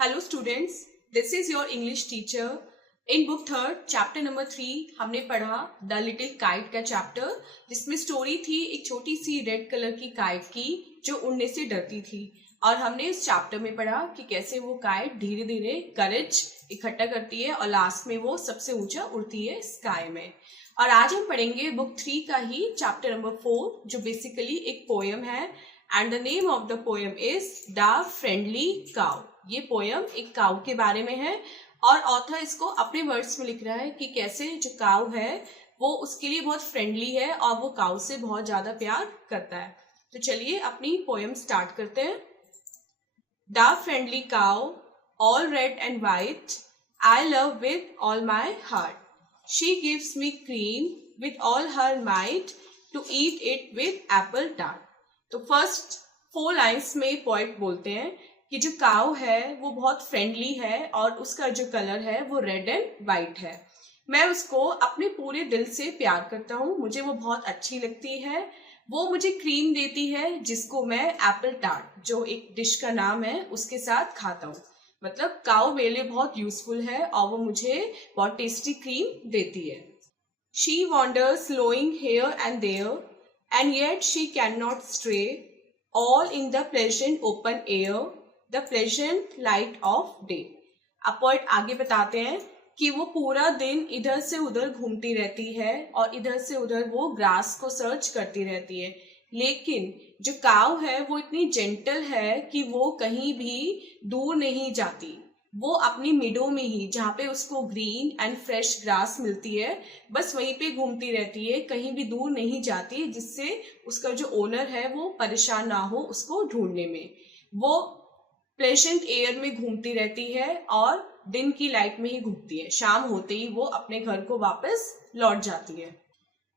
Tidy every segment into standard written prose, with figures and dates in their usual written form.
Hello students, this is your English teacher. In book third chapter number 3 हमने पढ़ा the little kite का chapter, जिसमें story थी एक छोटी सी रेड कलर की काइट की जो उड़ने से डरती थी। और हमने इस चैप्टर में पढ़ा कि कैसे वो काइट धीरे धीरे करेज इकट्ठा करती है और लास्ट में वो सबसे ऊंचा उड़ती है स्काई में। और आज हम पढ़ेंगे बुक 3 का ही चैप्टर नंबर 4, जो बेसिकली एक पोएम है। And the name of the poem is the friendly cow. ये पोयम एक काउ के बारे में है और ऑथर इसको अपने वर्ड्स में लिख रहा है कि कैसे जो काउ है वो उसके लिए बहुत फ्रेंडली है और वो काउ से बहुत ज्यादा प्यार करता है। तो चलिए अपनी पोयम स्टार्ट करते हैं। The friendly cow, all red and white, I love with all my heart, she gives me cream with all her might to eat it with apple tart. तो फर्स्ट 4 लाइन्स में poet बोलते हैं कि जो cow है वो बहुत friendly है और उसका जो कलर है वो रेड एंड वाइट है। मैं उसको अपने पूरे दिल से प्यार करता हूँ, मुझे वो बहुत अच्छी लगती है। वो मुझे क्रीम देती है जिसको मैं एप्पल टार्ट, जो एक डिश का नाम है, उसके साथ खाता हूँ। मतलब काउ मेरे लिए बहुत यूजफुल है और वो मुझे बहुत टेस्टी क्रीम देती है। She wanders lowing here and there and yet she cannot stray, all in the pleasant open air, the pleasant light of day. अब पोएट आगे बताते हैं कि वो पूरा दिन इधर से उधर घूमती रहती है और इधर से उधर वो ग्रास को सर्च करती रहती है, लेकिन जो काउ है वो इतनी जेंटल है कि वो कहीं भी दूर नहीं जाती। वो अपनी मिडो में ही, जहाँ पे उसको ग्रीन एंड फ्रेश ग्रास मिलती है, बस वहीं पे घूमती रहती है, कहीं भी दूर नहीं जाती, जिससे उसका जो ओनर है वो परेशान ना हो उसको ढूंढने में। वो प्लेजेंट एयर में घूमती रहती है और दिन की लाइट में ही घूमती है। शाम होते ही वो अपने घर को वापस लौट जाती है।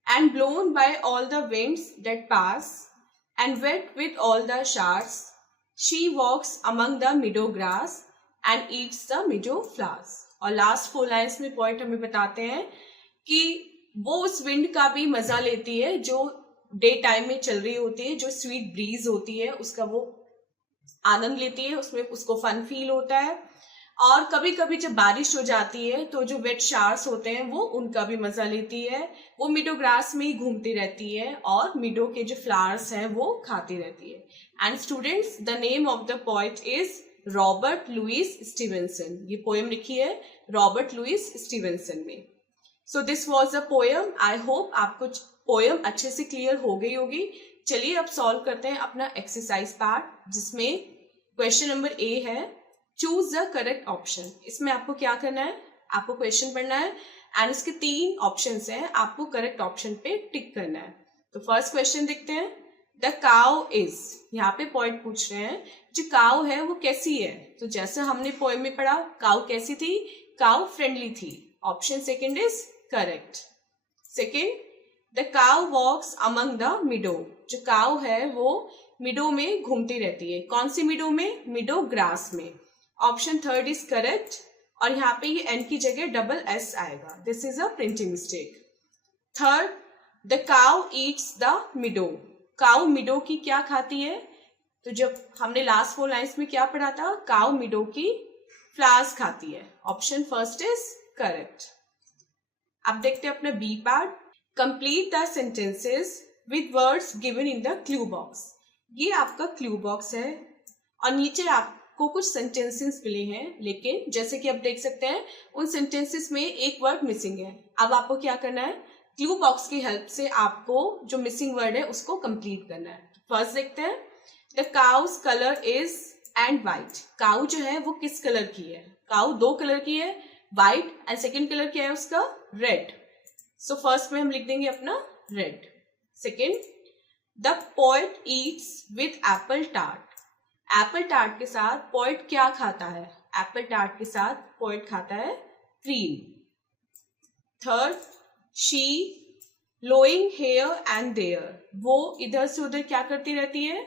And blown by all the winds that pass and wet with all the showers, she walks among the meadow grass and eats the meadow flowers. और लास्ट 4 लाइन्स में पोएट हमें बताते हैं कि वो उस विंड का भी मजा लेती है जो डे टाइम में चल रही होती है, जो स्वीट ब्रीज होती है उसका वो आनंद लेती है, उसमें उसको फन फील होता है। और कभी कभी जब बारिश हो जाती है तो जो वेट शावर्स होते हैं वो उनका भी मजा लेती है। वो मिडो ग्रास में ही घूमती रहती है और मिडो के जो फ्लावर्स हैं वो खाती रहती है। And students, the name of the poet is Robert Louis Stevenson. ये पोएम लिखी है रॉबर्ट लुइस स्टीवेंसन में। So this was a poem. I hope आपको पोएम अच्छे से क्लियर हो गई होगी। चलिए अब सॉल्व करते हैं अपना एक्सरसाइज पार्ट, जिसमें क्वेश्चन नंबर ए है, चूज द करेक्ट ऑप्शन। इसमें आपको क्या करना है, आपको क्वेश्चन पढ़ना है एंड इसके 3 ऑप्शंस हैं, आपको करेक्ट ऑप्शन पे टिक करना है। तो फर्स्ट क्वेश्चन देखते हैं। द काउ इज, यहाँ पे पॉइंट पूछ रहे हैं जो काउ है वो कैसी है। तो जैसे हमने पोएम में पढ़ा, काउ कैसी थी, काउ फ्रेंडली थी। Option second is correct. Second, the cow walks among the meadow. जो काउ है वो मिडो में घूमती रहती है। कौन सी मिडो में, मिडो ग्रास में। Option third is correct. और यहाँ पे ये एन की जगह डबल एस आएगा, this is a printing mistake. Third, the cow eats the meadow. Cow meadow की क्या खाती है, तो जब हमने लास्ट 4 लाइन्स में क्या पढ़ा था, काउ मिडो की फ्लावर्स खाती है। Option first is correct. अब देखते हैं अपना B part. Complete the sentences with words given in the clue box. ये आपका क्लू बॉक्स है और नीचे आपको कुछ सेंटेंसेस मिले हैं, लेकिन जैसे कि आप देख सकते हैं उन सेंटेंसेस में एक वर्ड मिसिंग है। अब आपको क्या करना है, क्लू बॉक्स की हेल्प से आपको जो मिसिंग वर्ड है उसको कंप्लीट करना है। फर्स्ट देखते हैं, the cows colour is and white. Cow जो है वो किस कलर की है, काउ 2 कलर की है, व्हाइट, एंड सेकेंड कलर क्या है उसका, रेड। सो फर्स्ट में हम लिख देंगे अपना red. Second, the poet Yeats with Apple tart. Apple tart के साथ पोएट क्या खाता है, एप्पल टार्ट के साथ पोएट खाता है cream. Third, she lowing here and there. वो इधर से उधर क्या करती रहती है,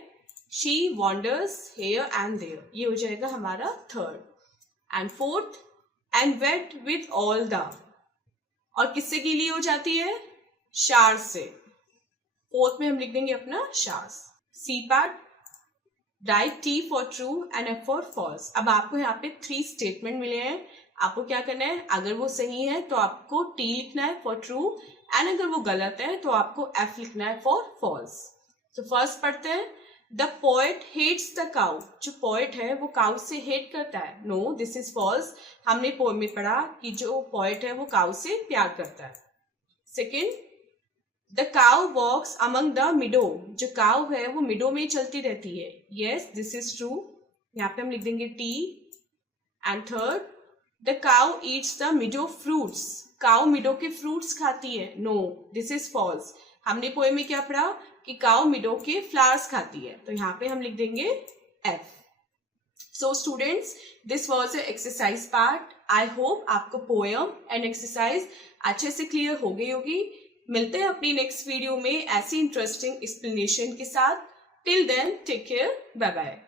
she wanders here and there. ये हो जाएगा हमारा third. And fourth, and wet with all the. और किससे गीली हो जाती है, शार्स से। फोर्थ में हम लिख देंगे अपना showers. C part, write T for true and F for false. अब आपको यहाँ पे 3 स्टेटमेंट मिले हैं, आपको क्या करना है, अगर वो सही है तो आपको T लिखना है फॉर ट्रू, एंड अगर वो गलत है तो आपको F लिखना है फॉर फॉल्स। तो फर्स्ट पढ़ते हैं, the poet hates the cow. जो पोएट है वो काउ से हेट करता है। No, this is false. हमने पोएम में पढ़ा कि जो पोएट है वो काउ से प्यार करता है। Second, the cow walks among the meadow. जो काउ है वो मिडो में चलती रहती है। Yes, this is true. यहाँ पे हम लिख देंगे T। And third, the cow eats the meadow fruits. Cow meadow के फ्रूट्स खाती है। No, this is false. हमने पोएम में क्या पढ़ा कि काउ मिडो के फ्लावर्स खाती है, तो यहाँ पे हम लिख देंगे F। So students, this was a exercise part. I hope आपको पोएम एंड एक्सरसाइज अच्छे से क्लियर हो गई होगी। मिलते हैं अपनी नेक्स्ट वीडियो में ऐसी इंटरेस्टिंग एक्सप्लेनेशन के साथ। Till then, take care, bye bye.